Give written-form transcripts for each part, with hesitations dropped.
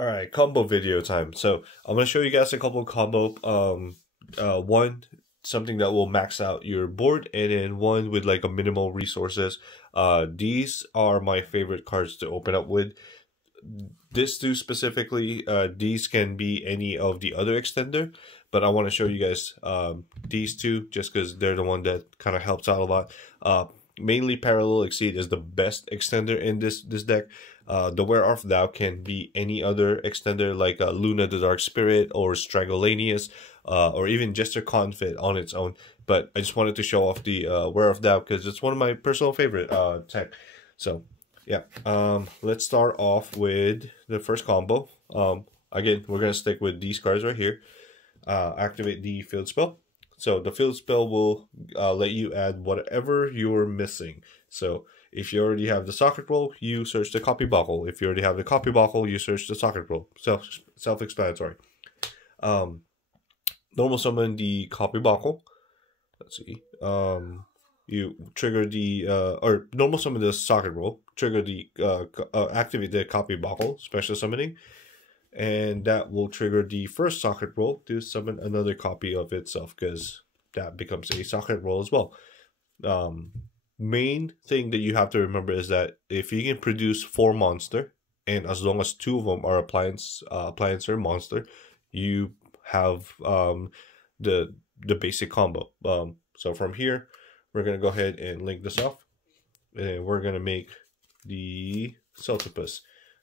All right, combo video time. So I'm gonna show you guys a couple combo. One something that will max out your board, and then one with like a minimal resources. These are my favorite cards to open up with. This two specifically, these can be any of the other extender, but I want to show you guys these two just because they're the one that kind of helps out a lot. Mainly Parallel Exceed is the best extender in this deck. The Wear Off Thou can be any other extender like Luna the Dark Spirit or Strangulanius, or even Jester Confit on its own. But I just wanted to show off the Wear Off Thou because it's one of my personal favorite tech. So yeah, let's start off with the first combo. Again, we're gonna stick with these cards right here. Activate the field spell. So the field spell will let you add whatever you're missing. So if you already have the socket roll, you search the copy buckle. If you already have the copy buckle, you search the socket roll. Self-explanatory. Normal summon the copy buckle. Let's see. You trigger the or normal summon the socket roll. Trigger the activate the copy buckle. Special summoning. And that will trigger the first socket roll to summon another copy of itself, because that becomes a socket roll as well. Main thing that you have to remember is that if you can produce 4 monster, and as long as 2 of them are appliancer monster, you have the basic combo. So from here, we're gonna go ahead and link this off, and we're gonna make the Celtipus.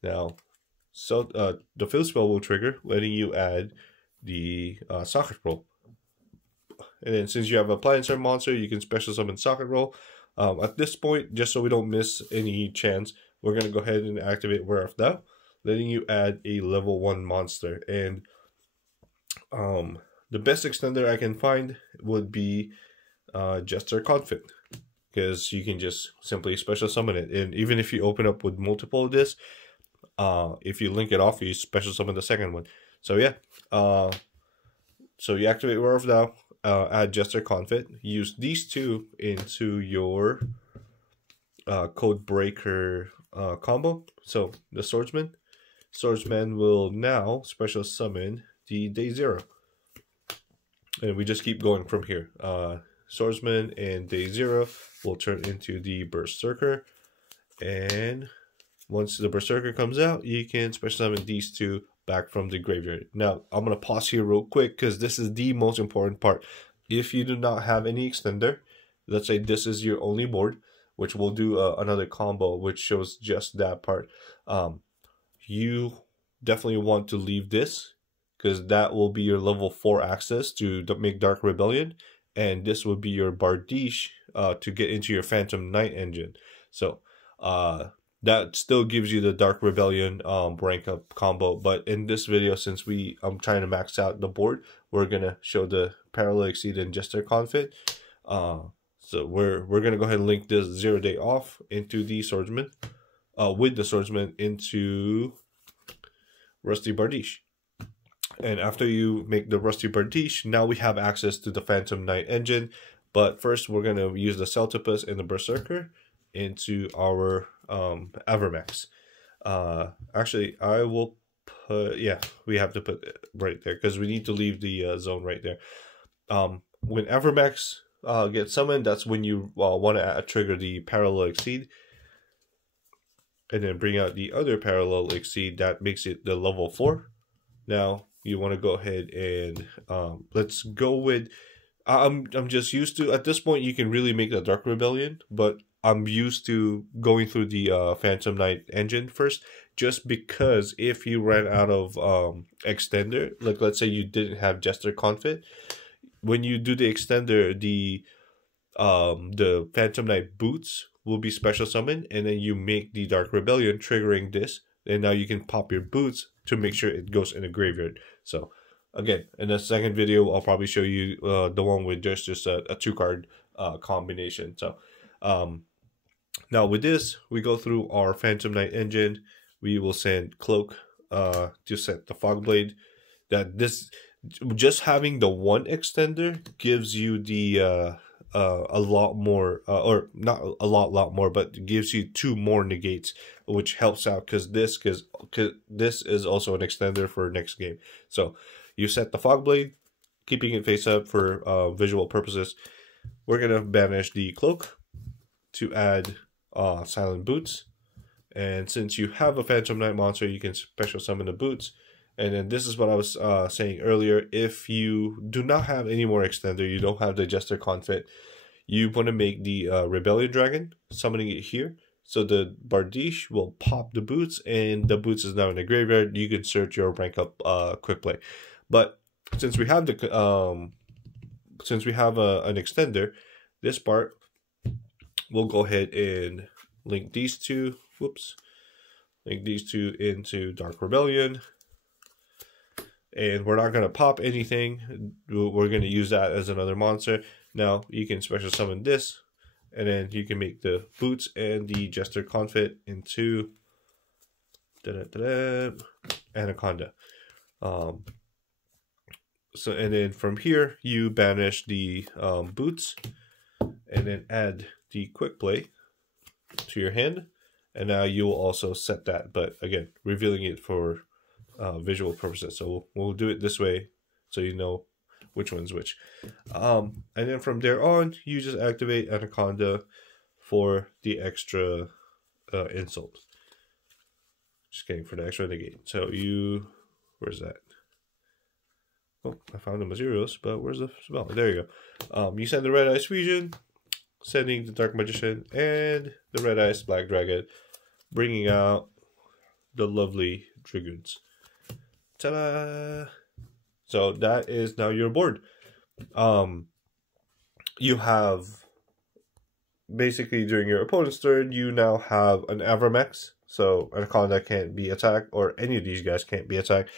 Now, so the field spell will trigger, letting you add the socket roll. And then since you have appliancer monster, you can special summon socket roll. At this point, just so we don't miss any chance, we're going to go ahead and activate Wear Off Thou, letting you add a level 1 monster. And the best extender I can find would be Jester Confit, because you can just simply special summon it. And even if you open up with multiple of this, if you link it off, you special summon the second one. So yeah, so you activate Wear Off Thou, add Jester Confit, use these two into your Code Breaker combo. So the Swordsman will now special summon the Day 0, and we just keep going from here. Swordsman and Day 0 will turn into the Berserker, and once the Berserker comes out, you can special summon these two back from the graveyard. Now, I'm going to pause here real quick because this is the most important part. If you do not have any extender, let's say this is your only board, which we'll do another combo which shows just that part. You definitely want to leave this, because that will be your level 4 access to make Dark Rebellion, and this will be your Bardiche to get into your Phantom Knight engine. So, that still gives you the Dark Rebellion rank up combo. But in this video, since I'm trying to max out the board, we're gonna show the Parallel Exceed and Jester Confit. So we're gonna go ahead and link this 0 day off into the Swordsman, with the Swordsman into Rusty Bardiche. And after you make the Rusty Bardiche, now we have access to the Phantom Knight engine. But first, we're gonna use the Celtipus and the Berserker into our Avermax. Actually, I will put, yeah, we have to put it right there because we need to leave the zone right there. When Avermax gets summoned, that's when you want to trigger the Parallel Exceed, and then bring out the other Parallel Exceed that makes it the level 4. Now you want to go ahead and let's go with, I'm just used to, at this point you can really make the Dark Rebellion, but I'm used to going through the Phantom Knight engine first, just because if you ran out of extender, like let's say you didn't have Jester Confit, when you do the extender, the Phantom Knight boots will be special summoned, and then you make the Dark Rebellion, triggering this, and now you can pop your boots to make sure it goes in the graveyard. So again, in the second video, I'll probably show you the one with just a 2-card combination. So now with this, we go through our Phantom Knight engine. We will send Cloak to set the Fogblade. That this, just having the 1 extender gives you the a lot more, or not a lot more, but gives you 2 more negates which helps out because this is also an extender for next game. So you set the fog blade, keeping it face up for visual purposes. We're gonna banish the cloak to add silent boots, and since you have a Phantom Knight monster, you can special summon the boots. And then this is what I was saying earlier. If you do not have any more extender, you don't have the Jester Confit, you want to make the Rebellion Dragon, summoning it here. So the Bardiche will pop the boots, and the boots is now in the graveyard. You can search your rank up quick play. But since we have the an extender, this part we'll go ahead and link these two. Whoops, link these two into Dark Rebellion. And we're not going to pop anything. We're going to use that as another monster. Now, you can special summon this. And then you can make the boots and the Jester Confit into Anaconda. And then from here, you banish the boots. And then add the quick play to your hand. And now you will also set that. But again, revealing it for visual purposes. So we'll do it this way so you know which one's which. And then from there on, you just activate Anaconda for the extra insult. Just kidding, for the extra negate. So where's that? Oh, I found the Mazurios, but where's the spell? There you go. You send the Red Ice Fusion, sending the Dark Magician and the Red Ice Black Dragon, bringing out the lovely Dragoons. Ta-da! So that is now your board. You have basically during your opponent's turn, you now have an Avramax. So Anaconda can't be attacked, or any of these guys can't be attacked.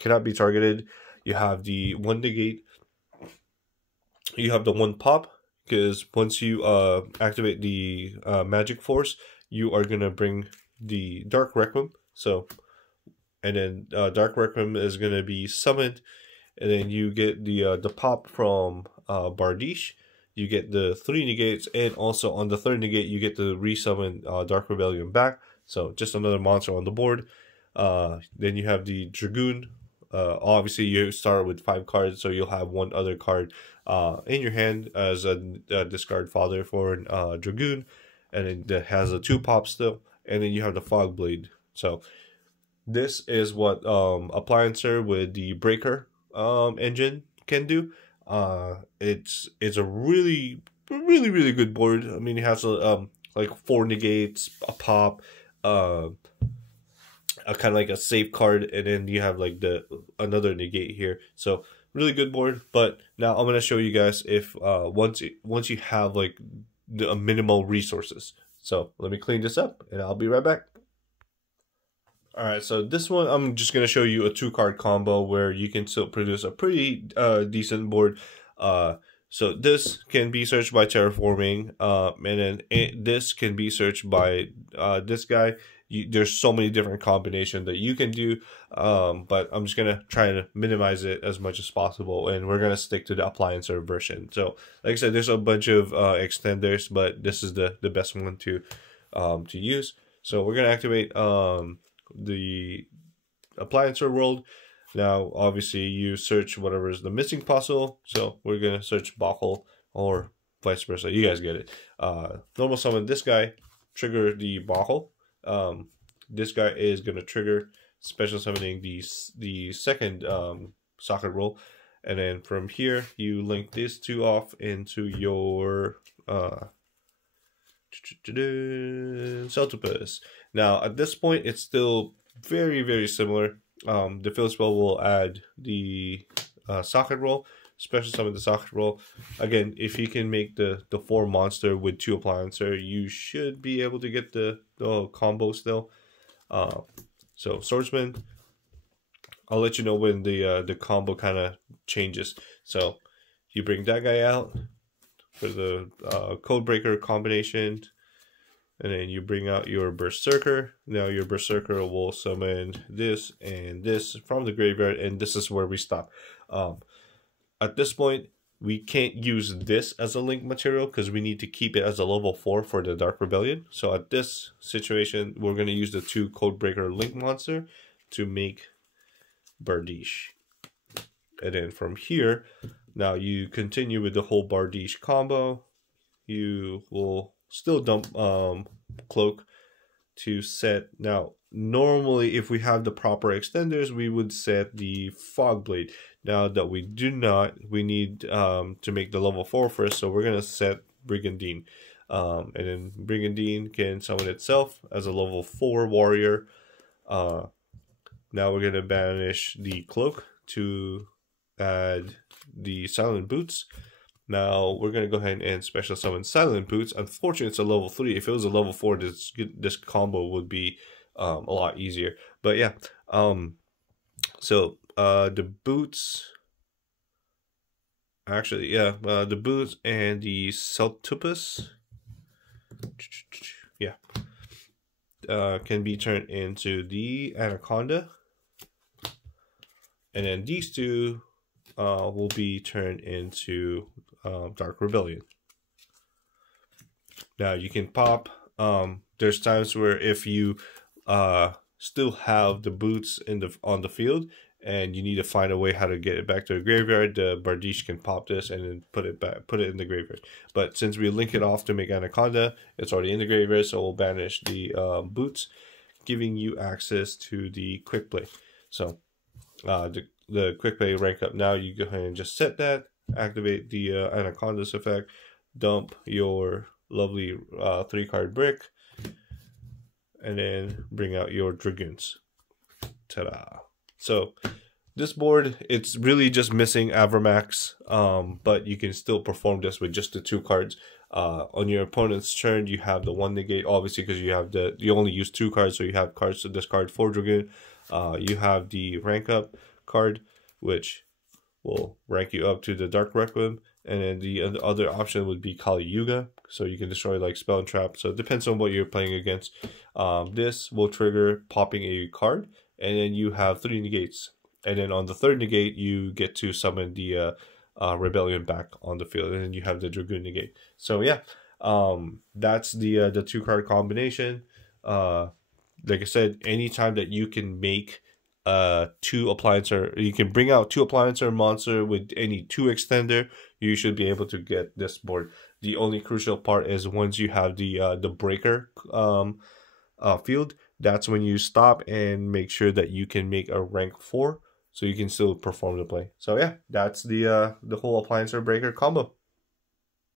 Cannot be targeted. You have the 1 negate. You have the 1 pop, because once you activate the magic force, you are gonna bring the Dark Requiem. So. And then Dark Requiem is going to be summoned. And then you get the pop from Bardiche. You get the 3 negates. And also on the 3rd negate, you get to resummon Dark Rebellion back. So just another monster on the board. Then you have the Dragoon. Obviously, you start with 5 cards. So you'll have 1 other card in your hand as a discard fodder for Dragoon. And then that has a 2 pop still. And then you have the Fog Blade. So this is what Appliancer with the Breaker engine can do. It's a really good board. I mean, it has like 4 negates, a pop, a kind of like a safe card, and then you have like another negate here. So really good board. But now I'm gonna show you guys if once you have like the minimal resources. So let me clean this up, and I'll be right back. Alright, so this one I'm just going to show you a 2-card combo where you can still produce a pretty decent board. So this can be searched by terraforming, and then this can be searched by this guy. There's so many different combinations that you can do, but I'm just going to try to minimize it as much as possible, and we're going to stick to the Appliancer version. So like I said, there's a bunch of extenders, but this is the best one to use. So we're going to activate the Appliancer world. Now obviously you search whatever is the missing puzzle, so we're gonna search Bokal or vice versa. You guys get it. Normal summon this guy, trigger the Bokal. This guy is gonna trigger special summoning the second socket roll, and then from here you link these 2 off into your Celtopus. Now at this point it's still very similar. The field spell will add the socket roll, special summon the socket roll. Again, if you can make the 4 monster with 2 Appliancer, you should be able to get the combo still. So Swordsman, I'll let you know when the combo kind of changes. So you bring that guy out for the Codebreaker combination, and then you bring out your Berserker. Now your Berserker will summon this and this from the graveyard, and this is where we stop. At this point, we can't use this as a link material because we need to keep it as a level 4 for the Dark Rebellion. So at this situation, we're going to use the 2 Codebreaker link monster to make Bardiche. And then from here, now you continue with the whole Bardiche combo. You will still dump Cloak to set. Now, normally if we have the proper extenders, we would set the Fog Blade. Now that we do not, we need to make the level 4 first, so we're going to set Brigandine. And then Brigandine can summon itself as a level 4 warrior. Now we're going to banish the Cloak to add the Silent Boots. Now we're going to go ahead and special summon Silent Boots. Unfortunately, it's a level 3. If it was a level 4, this combo would be a lot easier. But yeah, so the boots, actually, yeah, the boots and the Celtupus, yeah, can be turned into the Anaconda, and then these two will be turned into Dark Rebellion. Now you can pop. There's times where if you still have the boots on the field and you need to find a way how to get it back to the graveyard, the Bardiche can pop this and then put it in the graveyard. But since we link it off to make Anaconda, it's already in the graveyard, so we'll banish the boots, giving you access to the Quick Play. So the Quick Play rank up. Now you go ahead and just set that, activate the Anaconda's effect, dump your lovely 3-card brick, and then bring out your Dragoons. Ta-da! So this board, it's really just missing Avramax, but you can still perform this with just the 2 cards. On your opponent's turn, you have the 1 negate, obviously, because you only use 2 cards, so you have cards to discard for Dragoon. You have the rank up card, which will rank you up to the Dark Requiem, and then the other option would be Kali Yuga, so you can destroy like Spell and Trap. So it depends on what you're playing against. This will trigger popping a card, and then you have 3 negates, and then on the 3rd negate you get to summon the Rebellion back on the field, and then you have the Dragoon negate. So yeah, that's the 2-card combination. Like I said, anytime that you can make 2 appliancer, you can bring out 2 appliancer monster with any 2 extender, you should be able to get this board. The only crucial part is once you have the breaker field, that's when you stop and make sure that you can make a rank 4, so you can still perform the play. So yeah, that's the whole Appliancer Breaker combo.